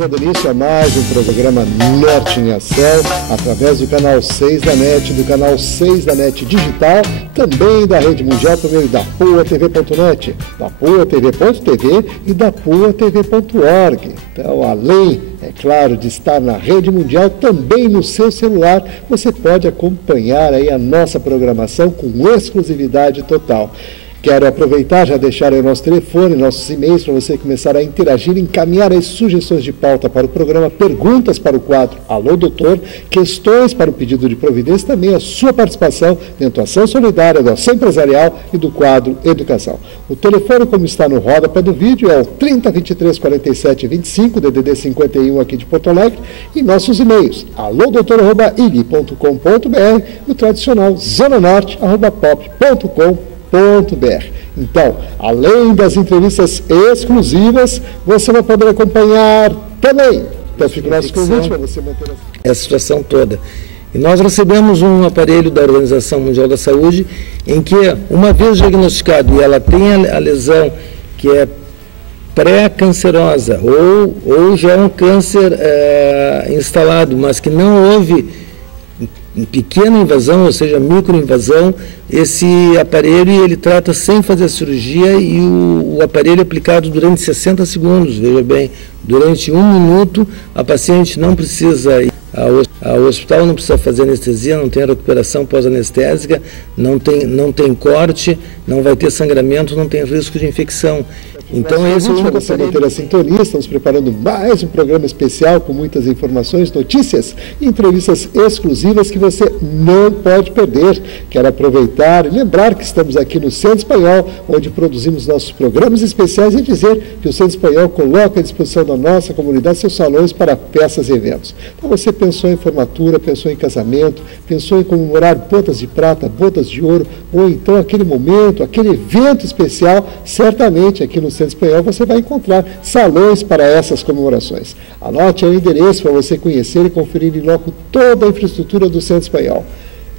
dando início a mais um programa Norte em Ação, através do canal 6 da NET, do canal 6 da NET Digital, também da Rede Mundial, por meio da PoaTV.net, da PoaTV.tv e da PoaTV.org. Então, além, é claro, de estar na Rede Mundial, também no seu celular, você pode acompanhar aí a nossa programação com exclusividade total. Quero aproveitar, já deixar aí o nosso telefone, nossos e-mails, para você começar a interagir, encaminhar as sugestões de pauta para o programa, perguntas para o quadro Alô Doutor, questões para o pedido de providência, também a sua participação dentro da ação solidária, da ação empresarial e do quadro Educação. O telefone, como está no rodapé do vídeo, é o 30 23 47 25, DDD 51 aqui de Porto Alegre, e nossos e-mails, alodoutor@ig.com.br e o tradicional zonanorte@pop.com.br. Então, além das entrevistas exclusivas, você vai poder acompanhar também. Então, fica o nosso convite para você manter essa situação toda. E nós recebemos um aparelho da Organização Mundial da Saúde, em que, uma vez diagnosticado e ela tem a lesão que é pré-cancerosa ou já um câncer instalado, mas que não houve pequena invasão, ou seja, microinvasão, esse aparelho ele trata sem fazer cirurgia e o aparelho é aplicado durante 60 segundos, veja bem, durante 1 minuto a paciente não precisa ir ao hospital, não precisa fazer anestesia, não tem recuperação pós-anestésica, não tem corte, não vai ter sangramento, não tem risco de infecção. Então, esse é o único você manter a sintonia. Estamos preparando mais um programa especial com muitas informações, notícias e entrevistas exclusivas que você não pode perder. Quero aproveitar e lembrar que estamos aqui no Centro Espanhol, onde produzimos nossos programas especiais, e dizer que o Centro Espanhol coloca à disposição da nossa comunidade seus salões para festas e eventos. Então, você pensou em formatura, pensou em casamento, pensou em comemorar bodas de prata, bodas de ouro, ou então aquele momento, aquele evento especial, certamente aqui no Centro Espanhol você vai encontrar salões para essas comemorações. Anote aí o endereço para você conhecer e conferir em loco toda a infraestrutura do Centro Espanhol.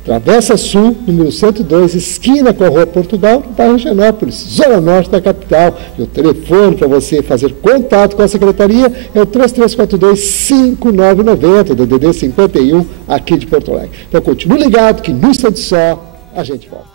Travessa Sul, número 102, esquina com a Rua Portugal, no bairro Higienópolis, zona norte da capital. E o telefone para você fazer contato com a secretaria é o 3342-5990, DDD 51, aqui de Porto Alegre. Então continue ligado que no instante só a gente volta.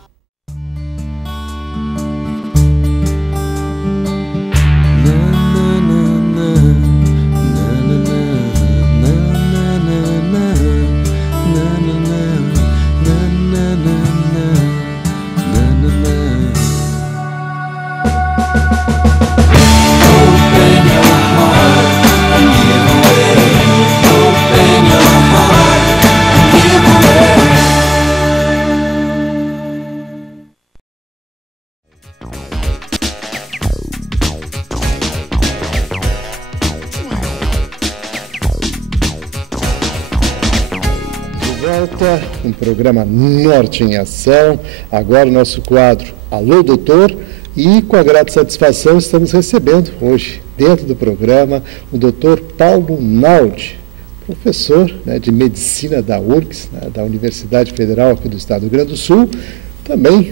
Um programa Norte em Ação, agora o nosso quadro Alô Doutor, e com a grata satisfação estamos recebendo hoje, dentro do programa, o Dr. Paulo Naldi, professor de Medicina da URGS, da Universidade Federal aqui do Estado do Rio Grande do Sul, também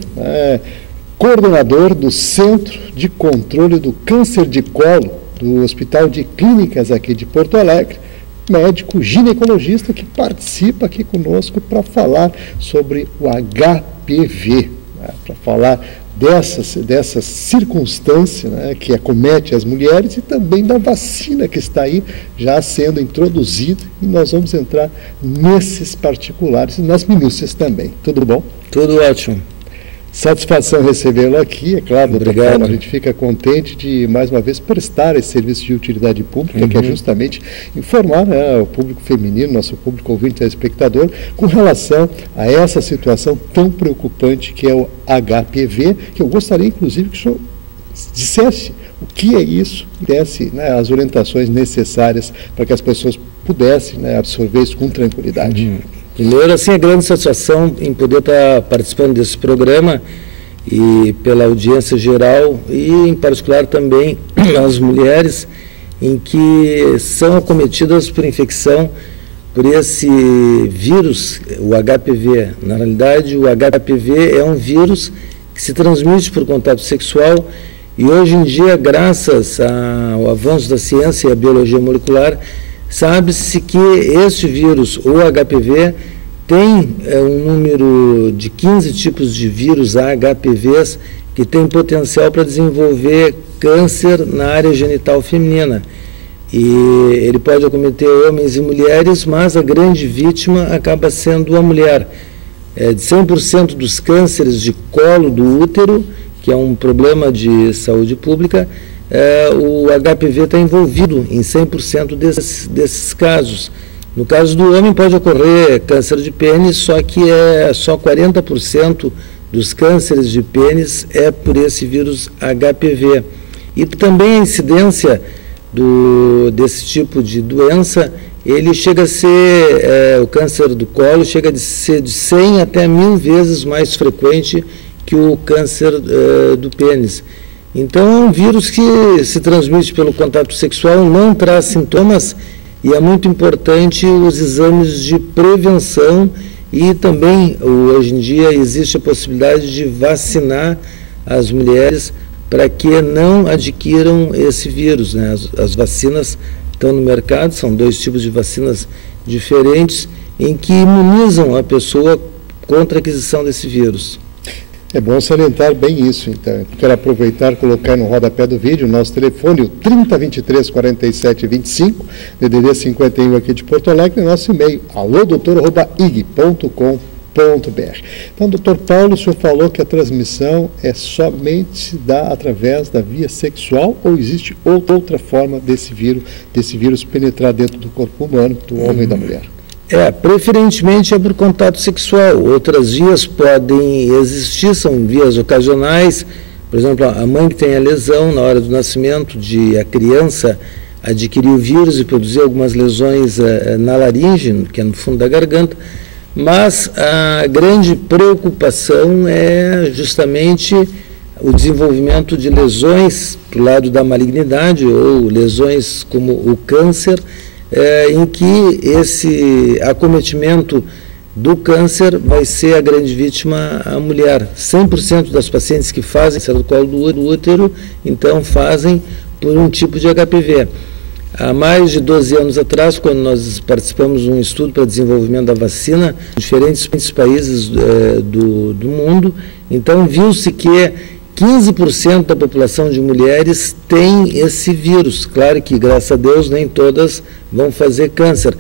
coordenador do Centro de Controle do Câncer de Colo do Hospital de Clínicas aqui de Porto Alegre, médico ginecologista que participa aqui conosco para falar sobre o HPV, para falar dessa circunstância que acomete as mulheres e também da vacina que está aí já sendo introduzida, e nós vamos entrar nesses particulares e nas minúcias também. Tudo bom? Tudo ótimo. Satisfação recebê-lo aqui, é claro. Obrigado. Paulo, a gente fica contente de, mais uma vez, prestar esse serviço de utilidade pública, que é justamente informar o público feminino, nosso público ouvinte e espectador, com relação a essa situação tão preocupante que é o HPV, que eu gostaria, inclusive, que o senhor dissesse o que é isso, desse as orientações necessárias para que as pessoas pudessem absorver isso com tranquilidade. Primeiro, assim, a grande satisfação em poder estar participando desse programa e pela audiência geral e, em particular, também as mulheres em que são acometidas por infecção por esse vírus, o HPV. Na realidade, o HPV é um vírus que se transmite por contato sexual E hoje em dia, graças ao avanço da ciência e à biologia molecular, sabe-se que este vírus, o HPV, tem um número de 15 tipos de vírus HPVs que tem potencial para desenvolver câncer na área genital feminina. E ele pode acometer homens e mulheres, mas a grande vítima acaba sendo a mulher. De 100% dos cânceres de colo do útero, que é um problema de saúde pública, o HPV está envolvido em 100% desses casos. No caso do homem pode ocorrer câncer de pênis, só que só 40% dos cânceres de pênis é por esse vírus HPV. E também a incidência desse tipo de doença, ele chega a ser, o câncer do colo chega a ser de 100 até 1000 vezes mais frequente que o câncer do pênis. Então é um vírus que se transmite pelo contato sexual, não traz sintomas, e é muito importante os exames de prevenção, e também hoje em dia existe a possibilidade de vacinar as mulheres para que não adquiram esse vírus, né? As vacinas estão no mercado, são 2 tipos de vacinas diferentes em que imunizam a pessoa contra a aquisição desse vírus. É bom salientar bem isso, então. Quero aproveitar e colocar no rodapé do vídeo o nosso telefone, o 3023 47 25, DDD 51 aqui de Porto Alegre, e nosso e-mail, alodoutor@ig.com.br. Então, doutor Paulo, o senhor falou que a transmissão somente se dá através da via sexual, ou existe outra forma desse vírus penetrar dentro do corpo humano, do homem e da mulher? Preferentemente é por contato sexual. Outras vias podem existir, são vias ocasionais. Por exemplo, a mãe que tem a lesão na hora do nascimento, de a criança adquirir o vírus e produzir algumas lesões na laringe, que é no fundo da garganta. Mas a grande preocupação é justamente o desenvolvimento de lesões do lado da malignidade, ou lesões como o câncer, em que esse acometimento do câncer vai ser a grande vítima a mulher. 100% das pacientes que fazem câncer do colo do útero, então fazem por um tipo de HPV. Há mais de 12 anos atrás, quando nós participamos de um estudo para desenvolvimento da vacina em diferentes países do mundo, então viu-se que 15% da população de mulheres tem esse vírus. Claro que, graças a Deus, nem todas vão fazer câncer,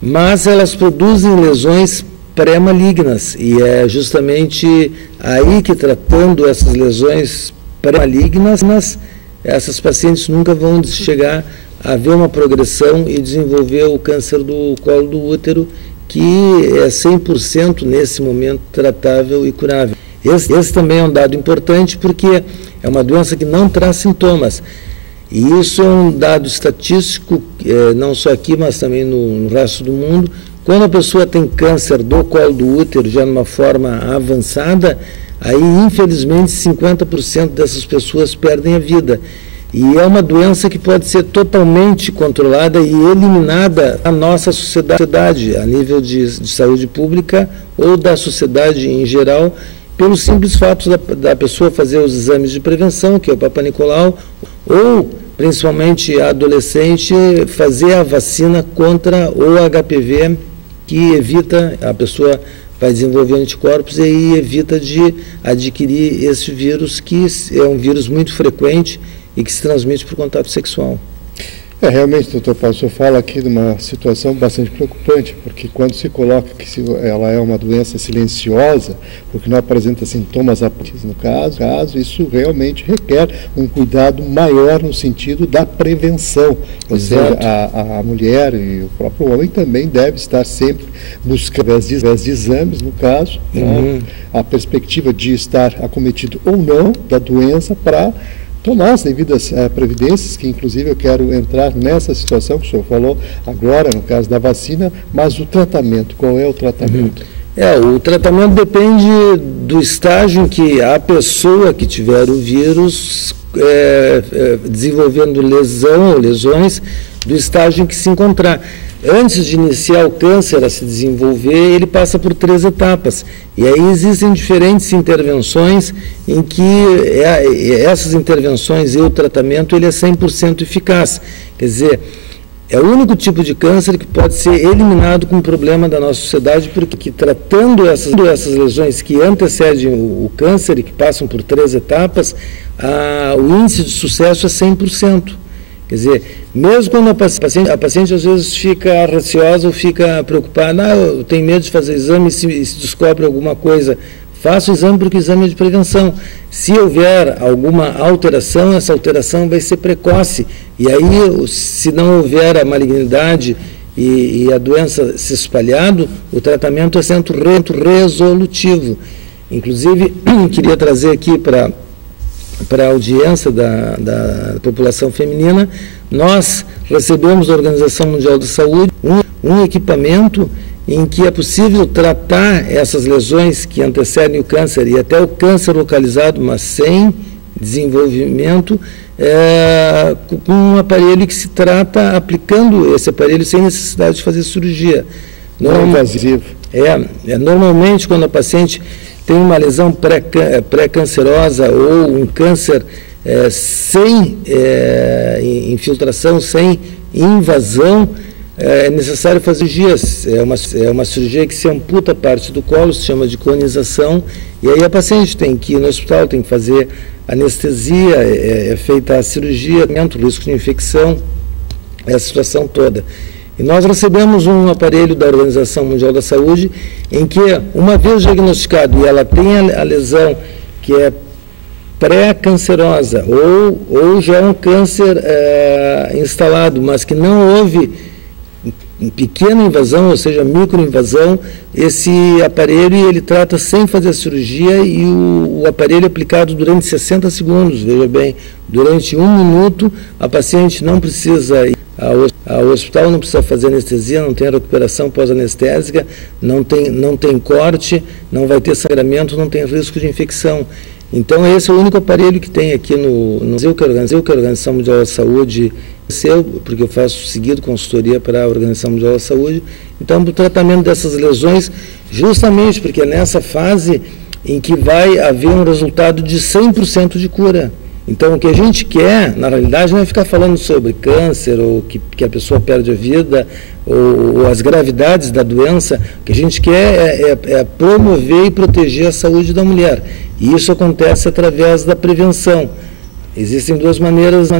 mas elas produzem lesões pré-malignas, e é justamente aí que, tratando essas lesões pré-malignas, essas pacientes nunca vão chegar a ver uma progressão e desenvolver o câncer do colo do útero, que é 100% nesse momento tratável e curável. Esse também é um dado importante, porque é uma doença que não traz sintomas. E isso é um dado estatístico, não só aqui, mas também no resto do mundo. Quando a pessoa tem câncer do colo do útero, já numa forma avançada, aí, infelizmente, 50% dessas pessoas perdem a vida. E é uma doença que pode ser totalmente controlada e eliminada na nossa sociedade, a nível de saúde pública ou da sociedade em geral, pelo simples fato da pessoa fazer os exames de prevenção, que é o Papa Nicolau, ou, principalmente a adolescente, fazer a vacina contra o HPV, que evita, a pessoa vai desenvolver anticorpos e aí evita de adquirir esse vírus, que é um vírus muito frequente e que se transmite por contato sexual. Realmente, doutor Paulo, o senhor fala aqui de uma situação bastante preocupante, porque quando se coloca que ela é uma doença silenciosa, porque não apresenta sintomas aparentes no caso, isso realmente requer um cuidado maior no sentido da prevenção. Ou seja, a mulher e o próprio homem também deve estar sempre buscando, através de exames, no caso, a perspectiva de estar acometido ou não da doença, para tomar as devidas providências, que inclusive eu quero entrar nessa situação que o senhor falou agora, no caso da vacina, mas o tratamento, qual é o tratamento? O tratamento depende do estágio em que a pessoa que tiver o vírus desenvolvendo lesão ou lesões, do estágio em que se encontrar. antes de iniciar o câncer a se desenvolver, ele passa por 3 etapas. E aí existem diferentes intervenções em que essas intervenções e o tratamento ele é 100% eficaz. Quer dizer, é o único tipo de câncer que pode ser eliminado com problema da nossa sociedade, porque tratando essas lesões que antecedem o câncer e que passam por 3 etapas, o índice de sucesso é 100%. Quer dizer, mesmo quando a paciente às vezes fica receosa ou fica preocupada, eu tenho medo de fazer exame, se descobre alguma coisa, faça o exame porque o exame é de prevenção. Se houver alguma alteração, essa alteração vai ser precoce. E aí, se não houver a malignidade e a doença se espalhando, o tratamento é sempre resolutivo. Inclusive, queria trazer aqui para a audiência da população feminina, nós recebemos da Organização Mundial da Saúde um equipamento em que é possível tratar essas lesões que antecedem o câncer e até o câncer localizado, mas sem desenvolvimento, com um aparelho que se trata aplicando esse aparelho sem necessidade de fazer cirurgia. Normalmente, quando a paciente tem uma lesão pré-cancerosa ou um câncer sem infiltração, sem invasão, é necessário fazer cirurgias. É uma cirurgia que se amputa parte do colo, se chama de conização, e aí a paciente tem que ir no hospital, tem que fazer anestesia, é feita a cirurgia, o risco de infecção, essa situação toda. E nós recebemos um aparelho da Organização Mundial da Saúde, em que, uma vez diagnosticado e ela tem a lesão que é pré-cancerosa ou já é um câncer instalado, mas que não houve pequena invasão, ou seja, microinvasão, esse aparelho ele trata sem fazer a cirurgia e o aparelho é aplicado durante 60 segundos, veja bem, durante 1 minuto, a paciente não precisa ir ao hospital, não precisa fazer anestesia, não tem recuperação pós-anestésica, não tem corte, não vai ter sangramento, não tem risco de infecção. Então, esse é o único aparelho que tem aqui no Brasil, que a Organização Mundial da Saúde, porque eu faço seguido consultoria para a Organização Mundial da Saúde, então, para o tratamento dessas lesões, justamente porque é nessa fase em que vai haver um resultado de 100% de cura. Então, o que a gente quer, na realidade, não é ficar falando sobre câncer, ou que a pessoa perde a vida, ou as gravidades da doença. O que a gente quer é promover e proteger a saúde da mulher. E isso acontece através da prevenção. Existem 2 maneiras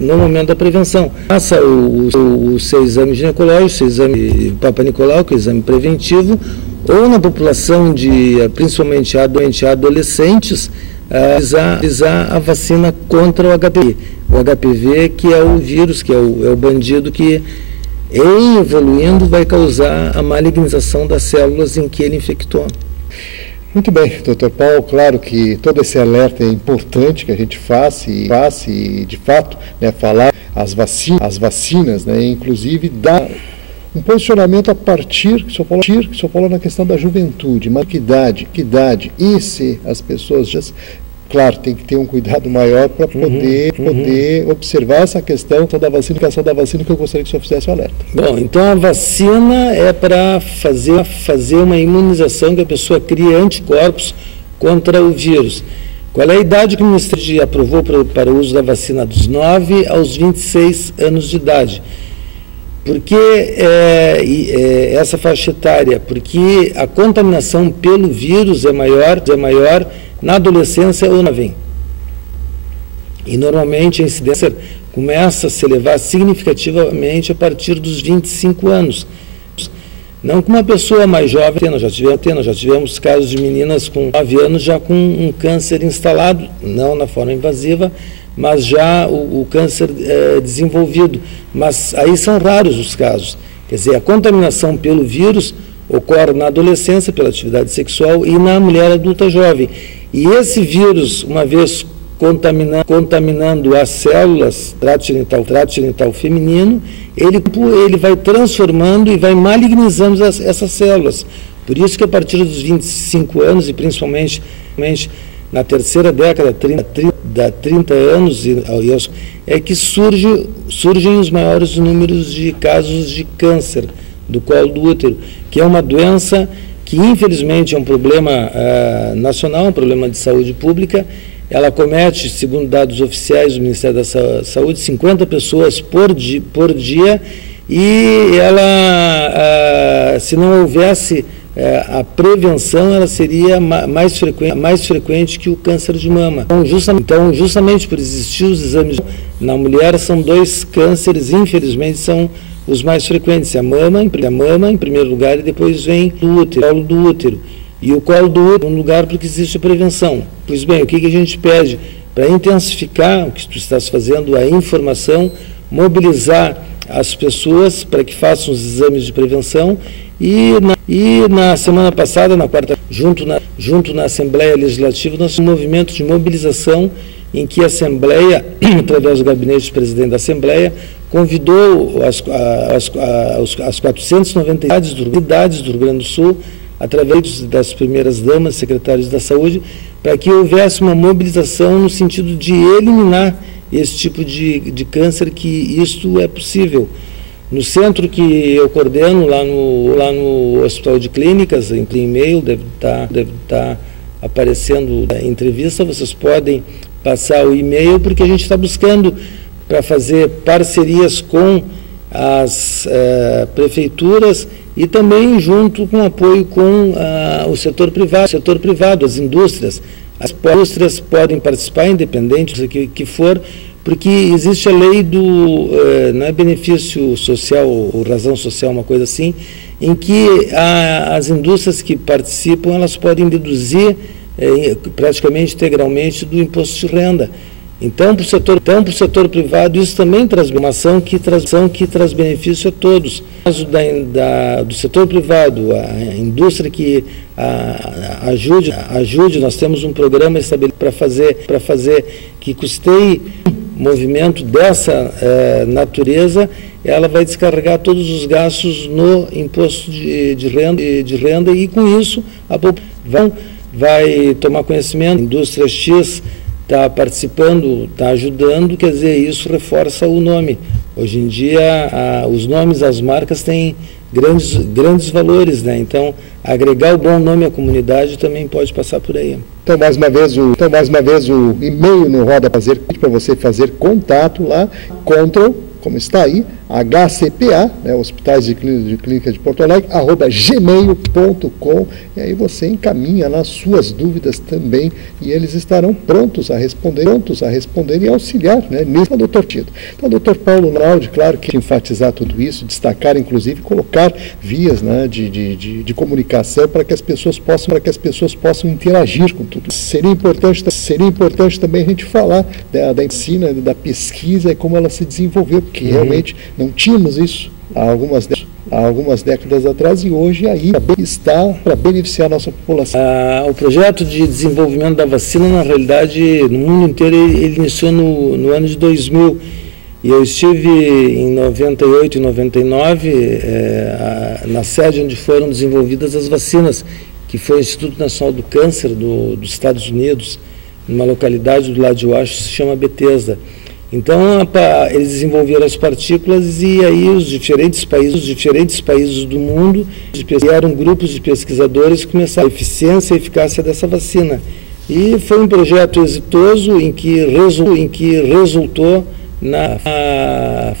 no momento da prevenção. Faça o seu exame ginecológico, o seu exame Papa Nicolau, que é o exame preventivo, ou na população principalmente adolescentes, realizar a vacina contra o HPV. O HPV, que é o vírus, que é o bandido que, em evoluindo, vai causar a malignização das células em que ele infectou. Muito bem, doutor Paulo, claro que todo esse alerta é importante que a gente faça e de fato, falar as vacinas, inclusive dar um posicionamento a partir, que o senhor falou na questão da juventude, mas que idade, e se as pessoas já, claro, tem que ter um cuidado maior para poder observar essa questão da vacina, que eu gostaria que o senhor fizesse o alerta. Bom, então a vacina é para fazer uma imunização, que a pessoa cria anticorpos contra o vírus. Qual é a idade que o Ministério aprovou para o uso da vacina? Dos 9 aos 26 anos de idade. Por que essa faixa etária? Porque a contaminação pelo vírus é maior na adolescência ou na jovem. E normalmente a incidência começa a se elevar significativamente a partir dos 25 anos. Não com uma pessoa mais jovem, nós já tivemos casos de meninas com 9 anos já com um câncer instalado, não na forma invasiva, mas já o câncer desenvolvido. Mas aí são raros os casos. Quer dizer, a contaminação pelo vírus ocorre na adolescência, pela atividade sexual, e na mulher adulta jovem. E esse vírus, uma vez contaminando as células, trato genital feminino, ele vai transformando e vai malignizando essas células. Por isso que a partir dos 25 anos, e principalmente na terceira década, 30 anos, é que surgem os maiores números de casos de câncer do colo do útero, que é uma doença que infelizmente é um problema nacional, um problema de saúde pública. Ela comete, segundo dados oficiais do Ministério da Saúde, 50 pessoas por dia, e ela, se não houvesse a prevenção, ela seria mais frequente que o câncer de mama. Então, justamente por existir os exames na mulher, são 2 cânceres, infelizmente, são os mais frequentes, a mama em primeiro lugar, e depois vem o colo do útero. E o colo do útero é um lugar porque existe a prevenção. Pois bem, o que a gente pede? Para intensificar o que tu estás fazendo, a informação, mobilizar as pessoas para que façam os exames de prevenção, e na semana passada, na quarta, junto na Assembleia Legislativa, nós tivemos um movimento de mobilização em que a Assembleia, através do gabinete do presidente da Assembleia, convidou as 490 cidades do Rio Grande do Sul, através das primeiras damas, secretários da Saúde, para que houvesse uma mobilização no sentido de eliminar esse tipo de câncer, que isto é possível. No centro que eu coordeno, lá no Hospital de Clínicas, em e-mail, deve estar aparecendo a entrevista, vocês podem passar o e-mail, porque a gente está buscando para fazer parcerias com as prefeituras e também junto com apoio com o setor privado, as indústrias. As indústrias podem participar, independente do que for, porque existe a lei do não é benefício social ou razão social, uma coisa assim, em que as indústrias que participam, elas podem deduzir praticamente integralmente do imposto de renda. Então, para o setor privado, isso também traz uma ação que traz benefício a todos. No caso do setor privado, a indústria que ajude, nós temos um programa estabelecido para fazer que custeie movimento dessa natureza, ela vai descarregar todos os gastos no imposto de renda, e com isso a população vai tomar conhecimento. A indústria X está participando, está ajudando, quer dizer, isso reforça o nome. Hoje em dia, os nomes, as marcas têm grandes valores, né? Então, agregar o bom nome à comunidade também pode passar por aí. Então, mais uma vez, o e-mail no Roda Fazer, para você fazer contato lá, control, como está aí, HCPA, né, Hospitais de Clínica de Porto Alegre, @gmail.com, e aí você encaminha lá suas dúvidas também, e eles estarão prontos a responder e auxiliar, né, nisso, doutor Tito. Então, doutor Paulo Naldi, claro que enfatizar tudo isso, destacar, inclusive, colocar vias, né, de comunicação para que as pessoas possam interagir com tudo. Seria importante também a gente falar da ensina, da pesquisa e como ela se desenvolveu, porque realmente não tínhamos isso há algumas décadas atrás, e hoje aí está para beneficiar a nossa população. O projeto de desenvolvimento da vacina, na realidade, no mundo inteiro, ele iniciou no ano de 2000, e eu estive em 98 e 99 na sede onde foram desenvolvidas as vacinas, que foi o Instituto Nacional do Câncer dos Estados Unidos, numa localidade do lado de Washington, se chama Bethesda. Então, eles desenvolveram as partículas, e aí os diferentes países do mundo criaram grupos de pesquisadores que começaram a eficiência e eficácia dessa vacina. E foi um projeto exitoso em que resultou na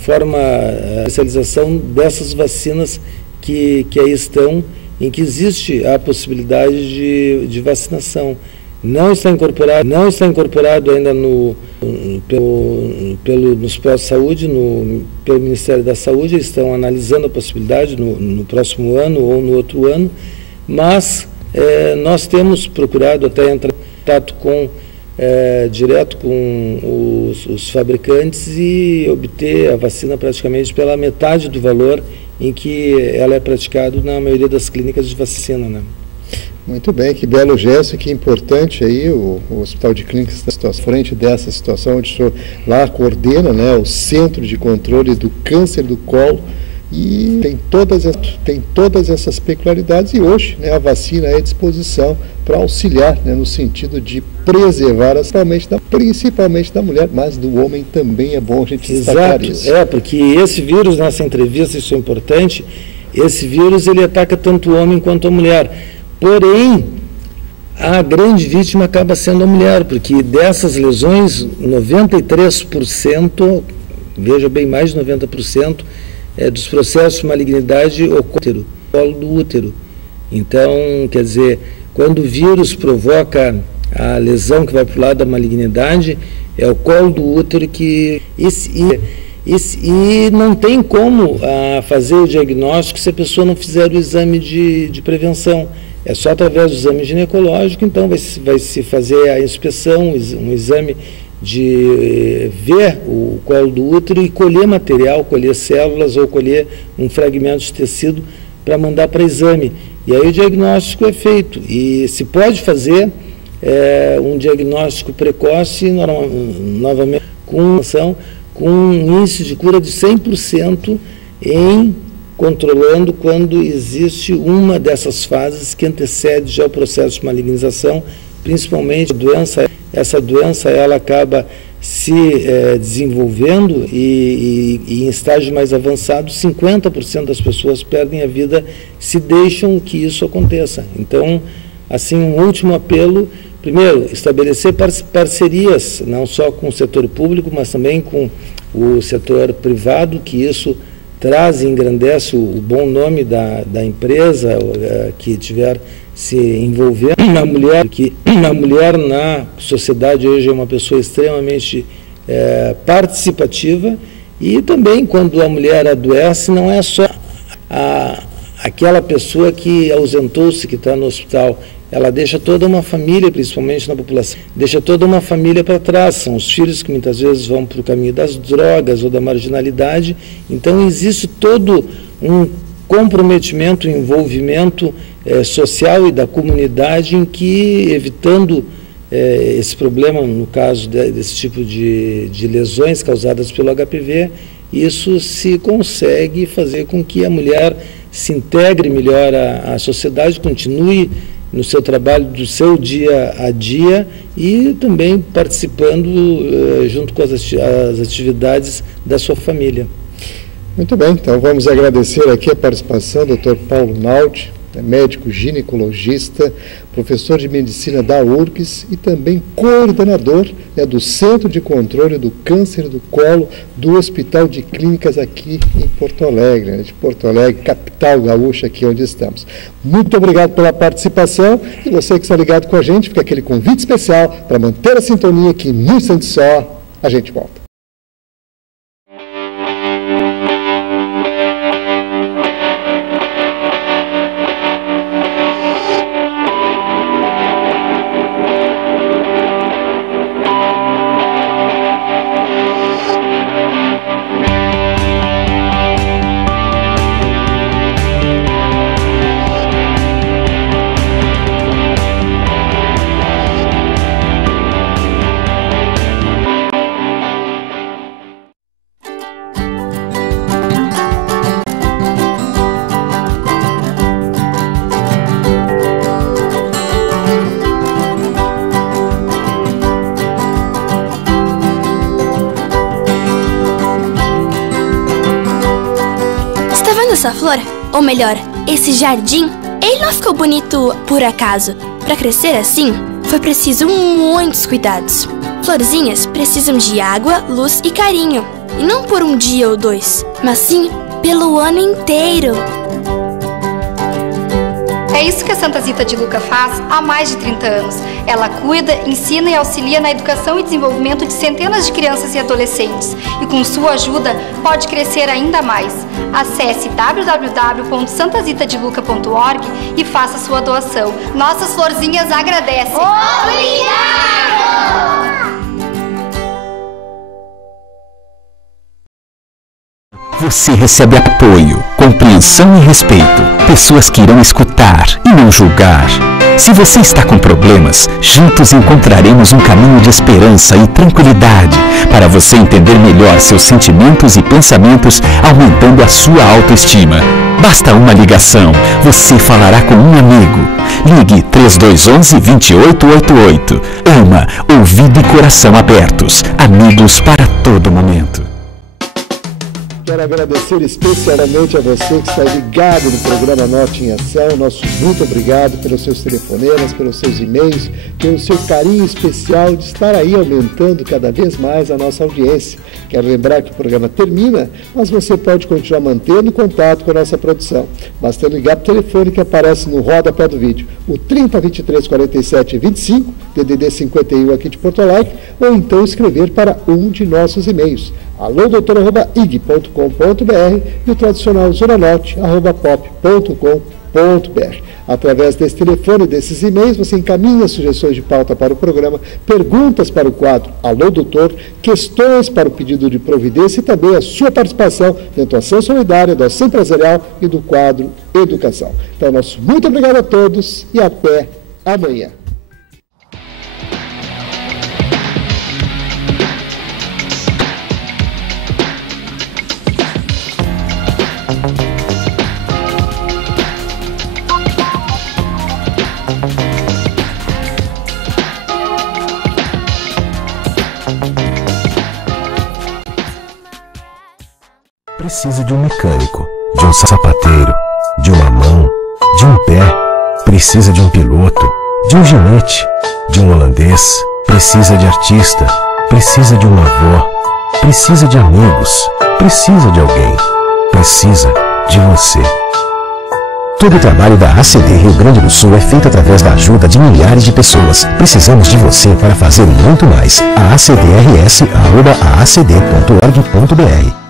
forma de especialização dessas vacinas que aí estão, em que existe a possibilidade de vacinação. Não está incorporado ainda nos postos de saúde, pelo Ministério da Saúde. Eles estão analisando a possibilidade no próximo ano ou no outro ano, mas nós temos procurado até entrar em contato direto com os fabricantes e obter a vacina praticamente pela metade do valor em que ela é praticada na maioria das clínicas de vacina, né? Muito bem, que belo gesto, que importante aí o Hospital de Clínicas está à frente dessa situação, onde o senhor lá coordena, né, o Centro de Controle do Câncer do Colo E tem todas essas peculiaridades, e hoje, né, a vacina é à disposição para auxiliar, né, no sentido de preservar, principalmente da mulher, mas do homem também é bom a gente destacar isso. Porque esse vírus, nessa entrevista, isso é importante, esse vírus ele ataca tanto o homem quanto a mulher. Porém, a grande vítima acaba sendo a mulher, porque dessas lesões, 93%, veja bem, mais de 90%, dos processos de malignidade ocorrem no colo do útero. Então, quer dizer, quando o vírus provoca a lesão que vai para o lado da malignidade, é o colo do útero que... E não tem como fazer o diagnóstico se a pessoa não fizer o exame de prevenção. É só através do exame ginecológico, então vai se fazer a inspeção, um exame de ver o colo do útero e colher material, colher células ou colher um fragmento de tecido para mandar para exame. E aí o diagnóstico é feito. E se pode fazer um diagnóstico precoce, novamente, com um índice de cura de 100% controlando quando existe uma dessas fases que antecede já o processo de malignização, principalmente essa doença ela acaba se desenvolvendo e em estágio mais avançado, 50% das pessoas perdem a vida se deixam que isso aconteça. Então, assim, um último apelo, primeiro, estabelecer parcerias, não só com o setor público, mas também com o setor privado, que isso traz e engrandece o bom nome da empresa que tiver se envolvendo na mulher, que a mulher na sociedade hoje é uma pessoa extremamente participativa, e também quando a mulher adoece não é só aquela pessoa que ausentou-se, que está no hospital, ela deixa toda uma família, principalmente na população, deixa toda uma família para trás, são os filhos que muitas vezes vão para o caminho das drogas ou da marginalidade, então existe todo um comprometimento, um envolvimento social e da comunidade em que, evitando esse problema, no caso desse tipo de lesões causadas pelo HPV, isso se consegue fazer com que a mulher se integre melhor à sociedade, continue no seu trabalho do seu dia a dia e também participando junto com as atividades da sua família. Muito bem, então vamos agradecer aqui a participação do Dr. Paulo Naldi, médico ginecologista, professor de medicina da URGS e também coordenador do Centro de Controle do Câncer do Colo do Hospital de Clínicas aqui em Porto Alegre, de Porto Alegre, capital gaúcha, aqui onde estamos. Muito obrigado pela participação e você que está ligado com a gente, fica aquele convite especial para manter a sintonia que num instante só a gente volta. Essa flor, ou melhor, esse jardim, ele não ficou bonito por acaso. Para crescer assim, foi preciso muitos cuidados. Florzinhas precisam de água, luz e carinho. E não por um dia ou dois, mas sim pelo ano inteiro. É isso que a Santa Zita de Luca faz há mais de 30 anos. Ela cuida, ensina e auxilia na educação e desenvolvimento de centenas de crianças e adolescentes. E com sua ajuda, pode crescer ainda mais. Acesse www.santazitadeluca.org e faça sua doação. Nossas florzinhas agradecem. Obrigado! você recebe apoio, compreensão e respeito. Pessoas que irão escutar e não julgar. Se você está com problemas, juntos encontraremos um caminho de esperança e tranquilidade para você entender melhor seus sentimentos e pensamentos, aumentando a sua autoestima. Basta uma ligação, você falará com um amigo. Ligue 3211-2888. Ama, ouvido e coração abertos. Amigos para todo momento. Quero agradecer especialmente a você que está ligado no programa Norte em Ação. Nosso muito obrigado pelos seus telefonemas, pelos seus e-mails, pelo seu carinho especial de estar aí aumentando cada vez mais a nossa audiência. Quero lembrar que o programa termina, mas você pode continuar mantendo contato com a nossa produção. Basta ligar para o telefone que aparece no rodapé do vídeo, o 3023 47 25, DDD 51 aqui de Porto Alegre, ou então escrever para um de nossos e-mails, alodoutor@ig.com.br e o tradicional zonanorte@pop.com.br. Através desse telefone e desses e-mails, você encaminha sugestões de pauta para o programa, perguntas para o quadro Alô Doutor, questões para o pedido de providência e também a sua participação dentro da ação solidária, da ação empresarial e do quadro Educação. Então, nosso muito obrigado a todos e até amanhã. Precisa de um mecânico, de um sapateiro, de uma mão, de um pé. Precisa de um piloto, de um ginete, de um holandês. Precisa de artista, precisa de uma avó. Precisa de amigos, precisa de alguém. Precisa de você. Todo o trabalho da ACD Rio Grande do Sul é feito através da ajuda de milhares de pessoas. Precisamos de você para fazer muito mais. A ACDRS@aacd.org.br